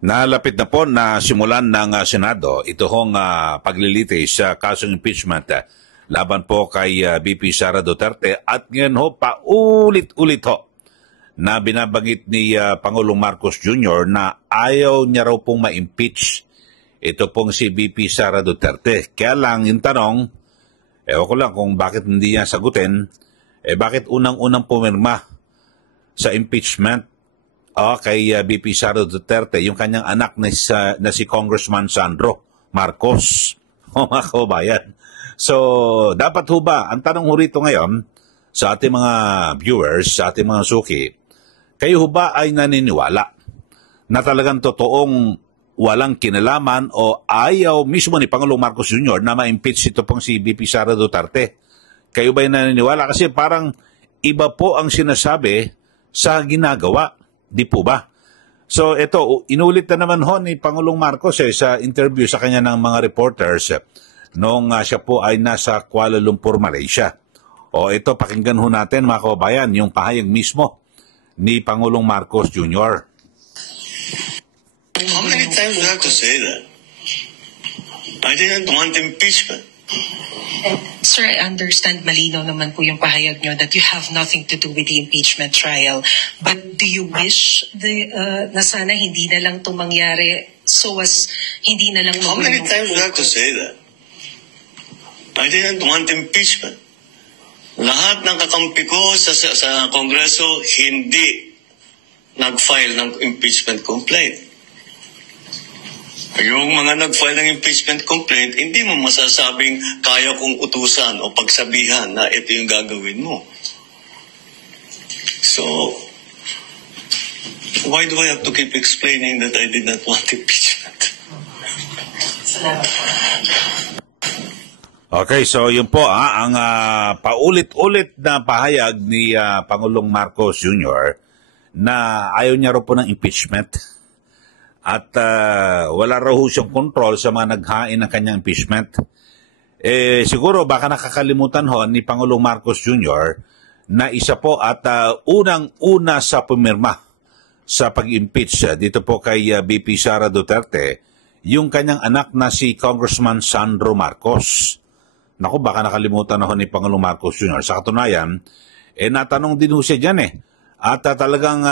Nalapit na po na simulan ng Senado ito hong paglilitis sa kasong impeachment laban po kay VP Sara Duterte at ngayon ho paulit-ulit ho na binabanggit ni Pangulong Marcos Jr. na ayaw niya raw pong ma-impeach ito pong si VP Sara Duterte. Kaya lang yung tanong, ewan ko lang kung bakit hindi niya sagutin, bakit unang-unang pumirma sa impeachment kay VP Sara Duterte, yung kanyang anak na si Congressman Sandro Marcos. Mga kabayan. So, dapat ho ba, ang tanong ho rito ngayon sa ating mga viewers, sa ating mga suki, kayo ho ba ay naniniwala na talagang totoong walang kinalaman o ayaw mismo ni Pangulong Marcos Jr. na ma-impeach ito pong si VP Sara Duterte? Kayo ba ay naniniwala? Kasi parang iba po ang sinasabi sa ginagawa. Di po ba? So ito, inulit na naman ho ni Pangulong Marcos sa interview sa kanya ng mga reporters noong siya po ay nasa Kuala Lumpur, Malaysia. O ito, pakinggan ho natin mga kababayan, yung pahayag mismo ni Pangulong Marcos Jr. How many times do I have to say that? I didn't want impeachment. Sir, I understand malinaw naman po yung pahayag nyo that you have nothing to do with the impeachment trial. But do you wish na sana hindi na lang itong mangyari so as hindi na lang... How many times do I have to say that? I didn't want impeachment. Lahat ng kakampi ko sa Kongreso hindi nag-file ng impeachment complaint. Yung mga nag-file ng impeachment complaint, hindi mo masasabing kaya kong utusan o pagsabihan na ito yung gagawin mo. So, why do I have to keep explaining that I did not want impeachment? Okay, so yun po ang paulit-ulit na pahayag ni Pangulong Marcos Jr. na ayaw niya raw po ng impeachment. At wala raw siyang control sa mga naghain ng kanyang impeachment. Siguro baka nakakalimutan ho ni Pangulong Marcos Jr. na isa po at unang-una sa pumirma sa pag-impeach dito po kay VP Sara Duterte, yung kanyang anak na si Congressman Sandro Marcos. Naku, baka nakalimutan ho ni Pangulong Marcos Jr. Sa katunayan, natanong din ho siya dyan At talagang,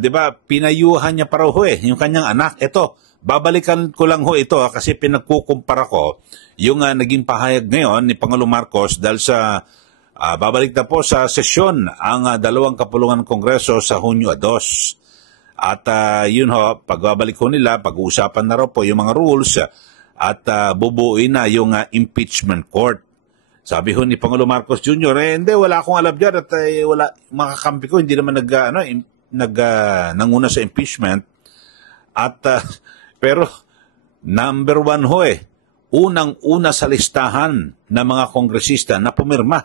di ba, pinayuhan niya pa raw yung kanyang anak. Ito, babalikan ko lang ito kasi pinagkukumpara ko yung naging pahayag ngayon ni Pangulong Marcos dahil sa babalik na po sa sesyon ang dalawang kapulungan ng Kongreso sa Hunyo 2. At yun pagbabalik ko nila, pag-uusapan na raw po yung mga rules at bubuuin na yung impeachment court. Sabi ho ni Pangulong Marcos Jr., hindi, wala akong alam dyan at wala, mga kampi ko, hindi naman nanguna sa impeachment. At, pero, number one unang-una sa listahan ng mga kongresista na pumirma.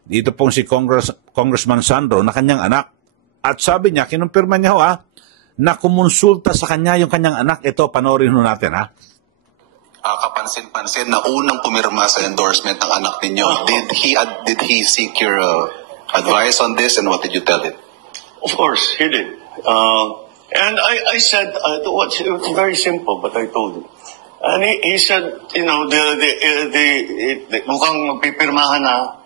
Dito pong si Congressman Sandro na kanyang anak. At sabi niya, kinumpirma niya na kumonsulta sa kanya yung kanyang anak. Ito, panoorin ho natin kapansin-pansin na unang pumirma sa endorsement ng anak ninyo. Did he seek your advice on this, and what did you tell him? Of course, he did. And I said, it was very simple, but I told him. And he said, you know, mukhang magpipirmahan na.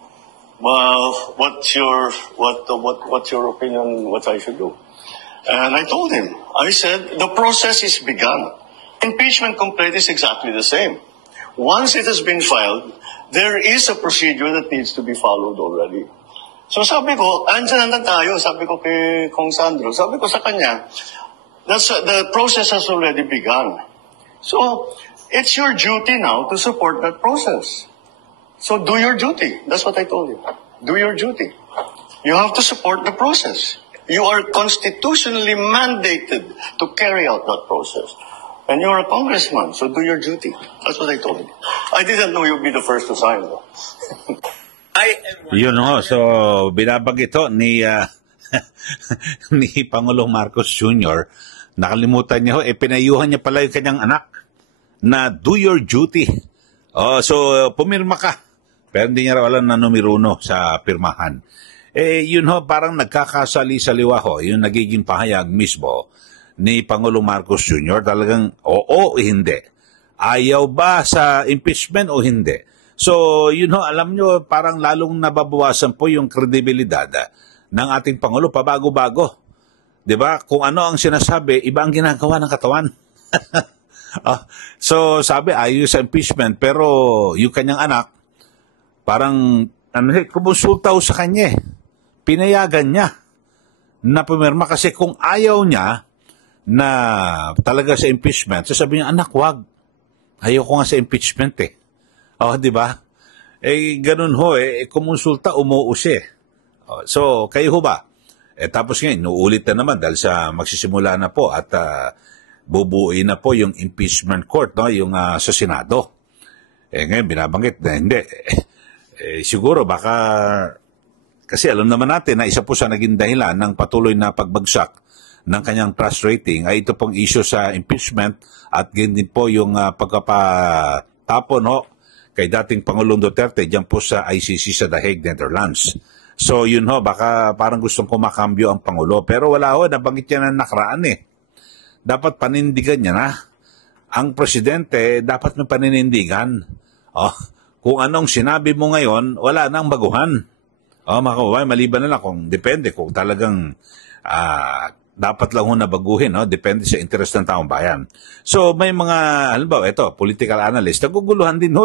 What's your opinion? What I should do? And I told him. I said, the process is begun. Impeachment complaint is exactly the same. Once it has been filed, there is a procedure that needs to be followed already. So sabi ko, andyan na tayo, sabi ko kay Kong Sandro, sabi ko sa kanya, the process has already begun. So, it's your duty now to support that process. So do your duty. That's what I told him. Do your duty. You have to support the process. You are constitutionally mandated to carry out that process. And you're a congressman, so do your duty. That's what I told him. I didn't know you'd be the first to sign, though. Yun so binabanggit ni ni Pangulong Marcos Jr. Nakalimutan niya pinayuhan niya pala yung kanyang anak na do your duty. So pumirma ka. Pero hindi niya raw alam na numiruno sa pirmahan. Yun parang nagkakasali-saliwa yung nagiging pahayag mismo ni Pangulong Marcos Jr.? Talagang oo o hindi? Ayaw ba sa impeachment o hindi? So, alam nyo, parang lalong nababawasan po yung kredibilidad ng ating Pangulo, pabago-bago. 'Di ba? Kung ano ang sinasabi, iba ang ginagawa ng katawan. So, sabi, ayaw sa impeachment, pero yung kanyang anak, parang, kumonsulta sa kanya. Pinayagan niya na pumirma kasi kung ayaw niya na talaga sa impeachment, sasabihin niya, anak, wag. Ayaw ko nga sa impeachment eh. Di ba? Ganun ho kumonsulta, umuus eh. So, kayo ho ba? Tapos ngayon, inuulit na naman dahil sa magsisimula na po at bubuuin na po yung impeachment court, no? Yung sa Senado. Ngayon, binabanggit na hindi. Siguro baka, kasi alam naman natin na isa po sa naging dahilan ng patuloy na pagbagsak ng kanyang trust rating ay ito pong issue sa impeachment at ganyan din po yung pagkapatapon kay dating Pangulong Duterte dyan po sa ICC sa The Hague, Netherlands. So yun baka parang gustong kumakambyo ang Pangulo. Pero wala nabanggit niya na nakaraan Dapat panindigan niya na. Ang presidente dapat may paninindigan. Kung anong sinabi mo ngayon, wala nang baguhan. Mga kababayan, maliban na lang kung depende, kung talagang dapat lang na baguhin, depende sa interest ng taong bayan. So may mga, halimbawa, political analyst, naguguluhan din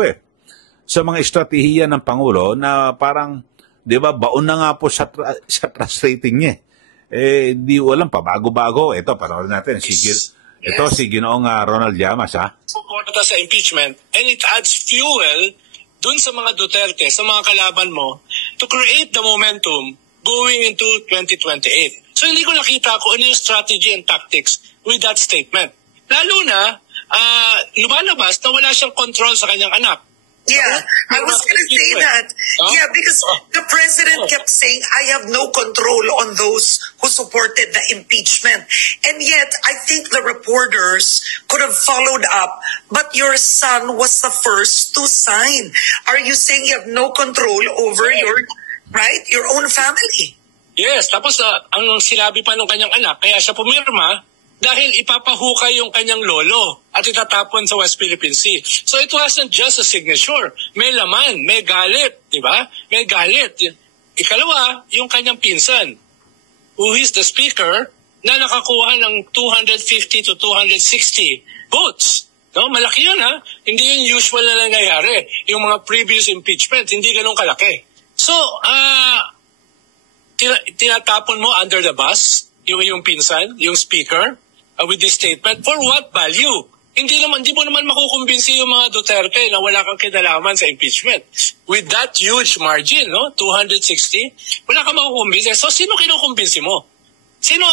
sa mga estratehiya ng Pangulo na parang, di ba, baon na nga po sa trust rating niya. Di walang pa, bago-bago. Panoorin natin, si Ginoong Ronald Llamas, Suporta sa impeachment, and it adds fuel dun sa mga Duterte, sa mga kalaban mo, to create the momentum going into 2028. So hindi ko nakita kung ano yung strategy and tactics with that statement. Lalo na, lumalabas na wala siyang control sa kanyang anak. Yeah, I was going to say that. Yeah, because the president kept saying, I have no control on those who supported the impeachment. And yet, I think the reporters could have followed up, but your son was the first to sign. Are you saying you have no control over your own family? Yes, tapos ang sinabi pa ng kanyang anak, kaya siya pumirma, dahil ipapahukay yung kanyang lolo at itatapon sa West Philippine Sea. So it wasn't just a signature. May laman, may galit, di ba? May galit. Ikalawa, yung kanyang pinsan, who is the speaker, na nakakuha ng 250 to 260 votes. No, malaki yun Hindi yung usual na nangyayari. Yung mga previous impeachment, hindi ganun kalaki. So, tinatapon mo under the bus, yung pinsan, yung speaker, with this statement, for what value? Hindi mo naman makukumbinsi yung mga Duterte na wala kang kinalaman sa impeachment. With that huge margin, 260, wala kang makukumbinsi. So, sino kinukumbinsi mo? Sino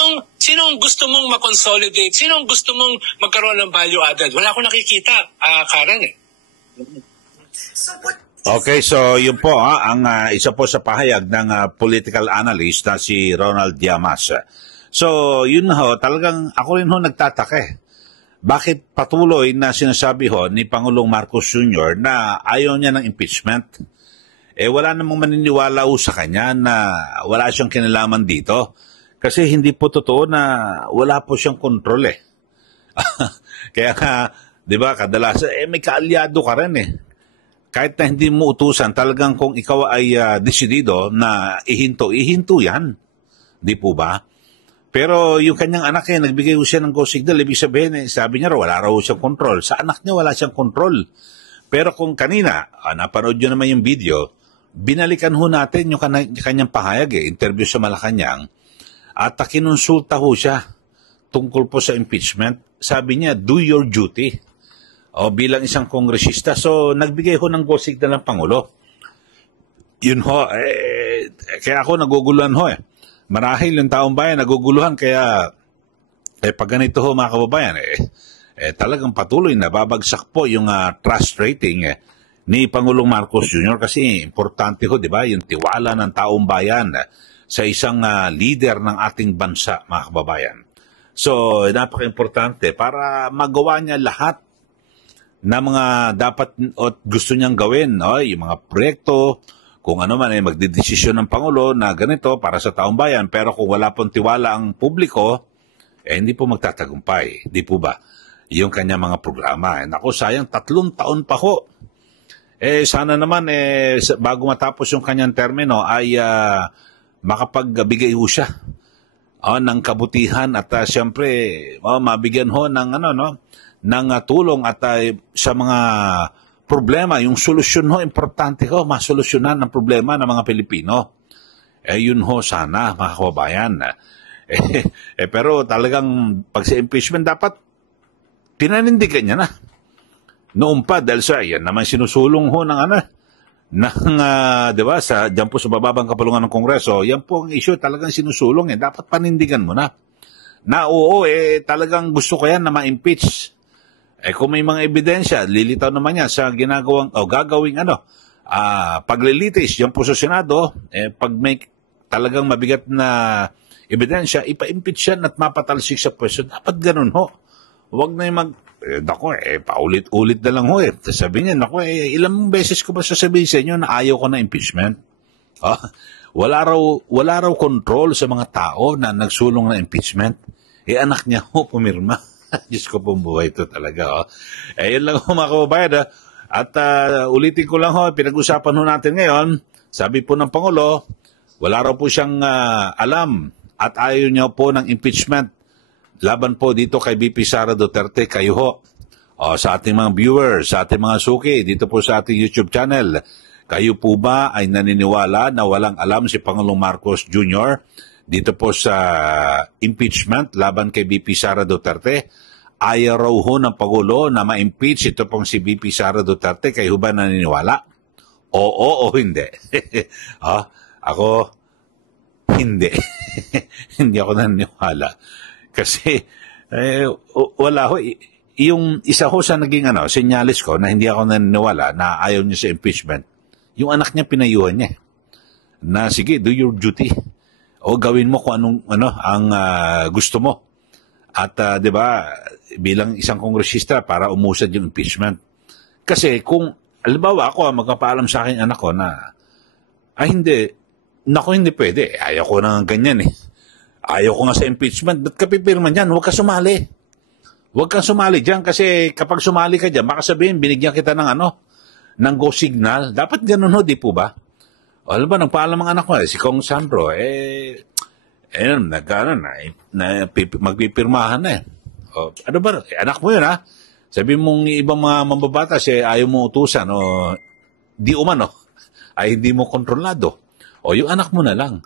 ang gusto mong makonsolidate? Sino ang gusto mong magkaroon ng value added? Wala akong nakikita, Karen Okay, so yun po ang isa po sa pahayag ng political analyst na si Ronald Llamas. So, yun talagang ako rin nagtataka Bakit patuloy na sinasabi ni Pangulong Marcos Jr. na ayaw niya ng impeachment? Wala namang maniniwala sa kanya na wala siyang kinalaman dito. Kasi hindi po totoo na wala po siyang kontrol Kaya di ba, kadalasan, may kaalyado ka rin Kahit na hindi mo utusan, talagang kung ikaw ay desidido na ihinto yan. Di po ba? Pero yung kanyang anak nagbigay siya ng go signal. Ibig sabihin, sabi niya wala raw siyang control. Sa anak niya wala siyang control. Pero kung kanina, napanood nyo naman yung video, binalikan natin yung kanyang pahayag interview sa Malacanang, at kinonsulta siya tungkol po sa impeachment. Sabi niya, do your duty. Bilang isang kongresista. So, nagbigay ng go signal ng Pangulo. Yun kaya ako naguguluhan Marahil yung taong bayan naguguluhan kaya pag ganito mga kababayan talagang patuloy na babagsak po yung trust rating ni Pangulong Marcos Jr. kasi importante di ba yung tiwala ng taong bayan sa isang leader ng ating bansa mga kababayan. So napaka-importante para magawa niya lahat na mga dapat o gusto niyang gawin, yung mga proyekto, kung ano man magdidesisyon ng Pangulo na ganito para sa taong bayan. Pero kung wala pong tiwala ang publiko, hindi po magtatagumpay. Di po ba? Yung kanya mga programa. Naku, sayang 3 taon pa ho. Sana naman, bago matapos yung kanyang termino, ay makapagbigay ho siya ng kabutihan at siyempre, mabigyan ho ng, ng tulong at sa mga problema, yung solusyon ho, importante ho, masolusyonan ng problema ng mga Pilipino. Yun ho sana, mga kababayan. Pero talagang pag sa impeachment, dapat pinanindigan niya na. Noon pa, dahil sa yan naman sinusulong ho ng di ba, dyan po sa bababang kapulungan ng Kongreso, yan po ang issue, talagang sinusulong dapat panindigan mo na. Na oo, talagang gusto ko yan na ma-impeach. Kung may mga ebidensya, lilitaw naman yan sa gagawing paglilitis yan po sa Senado, pag may talagang mabigat na ebidensya, ipa-impeach yan at mapatalsik sa pwesto. Dapat ganun ho. Huwag na yung paulit-ulit na lang ho Sabi niya, ilang beses ko ba sasabihin sa inyo na ayaw ko na impeachment? Wala raw control sa mga tao na nagsulong na impeachment. Anak niya ho pumirma. Diyos ko pong buhay ito talaga. Yun lang ho mga kababayan. At ulitin ko lang ho, pinag-usapan ho natin ngayon, sabi po ng Pangulo, wala raw po siyang alam at ayaw niya po ng impeachment. Laban po dito kay VP Sara Duterte, kayo ho. Sa ating mga viewers, sa ating mga suki, dito po sa ating YouTube channel, kayo po ba ay naniniwala na walang alam si Pangulong Marcos Jr. dito po sa impeachment laban kay VP Sara Duterte? Ayaw raw ho ng Pangulo na ma-impeach ito pong si VP Sara Duterte, kayo ba naniniwala? Oo o hindi? Ako, hindi. Hindi ako naniniwala. Kasi, wala ho. Yung isa ho sa naging senyalis ko na hindi ako naniniwala na ayaw niya sa impeachment, yung anak niya pinayuhan niya. Na sige, do your duty. O gawin mo kung anong ang gusto mo. At 'di ba, bilang isang kongresista para umusad yung impeachment. Kasi kung halimbawa ako magpapaalam sa akin anak ko na hindi pwede. Ayaw ko na ganyan Ayaw ko nga sa impeachment. Ba't ka pipirma niyan? Huwag ka sumali. Huwag kang sumali dyan kasi kapag sumali ka dyan, baka sabihin, binigyan kita ng ng go signal. Dapat ganun ho, di po ba? Alam ba, nagpaalam ang anak ko, si Kong Sandro, magpipirmahan na ano ba, anak mo yun Sabi mong ibang mga mambabatas, ayaw mo utusan di umano, ay hindi mo kontrolado. Yung anak mo na lang.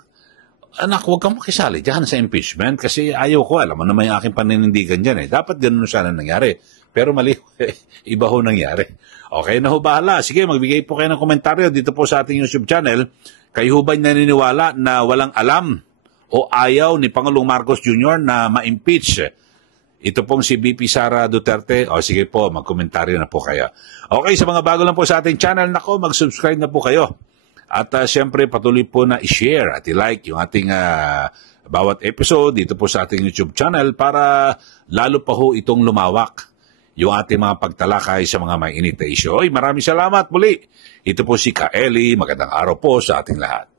Anak, huwag kang makisali dyan sa impeachment kasi ayaw ko. Alam mo naman yung aking paninindigan dyan Dapat ganun sana nangyari. Pero mali, iba ho nangyari. Okay na ho, bahala. Sige, magbigay po kayo ng komentaryo dito po sa ating YouTube channel. Kayo ho ba'y naniniwala na walang alam o ayaw ni Pangulong Marcos Jr. na ma-impeach ito pong si VP Sara Duterte? Sige po, magkomentaryo na po kayo. Okay, sa mga bago lang po sa ating channel, mag-subscribe na po kayo. At siyempre, patuloy po na i-share at i-like yung ating bawat episode dito po sa ating YouTube channel para lalo pa ho itong lumawak yung ating mga pagtalakay sa mga mainit na issue. Maraming salamat muli. Ito po si Ka Eli. Magandang araw po sa ating lahat.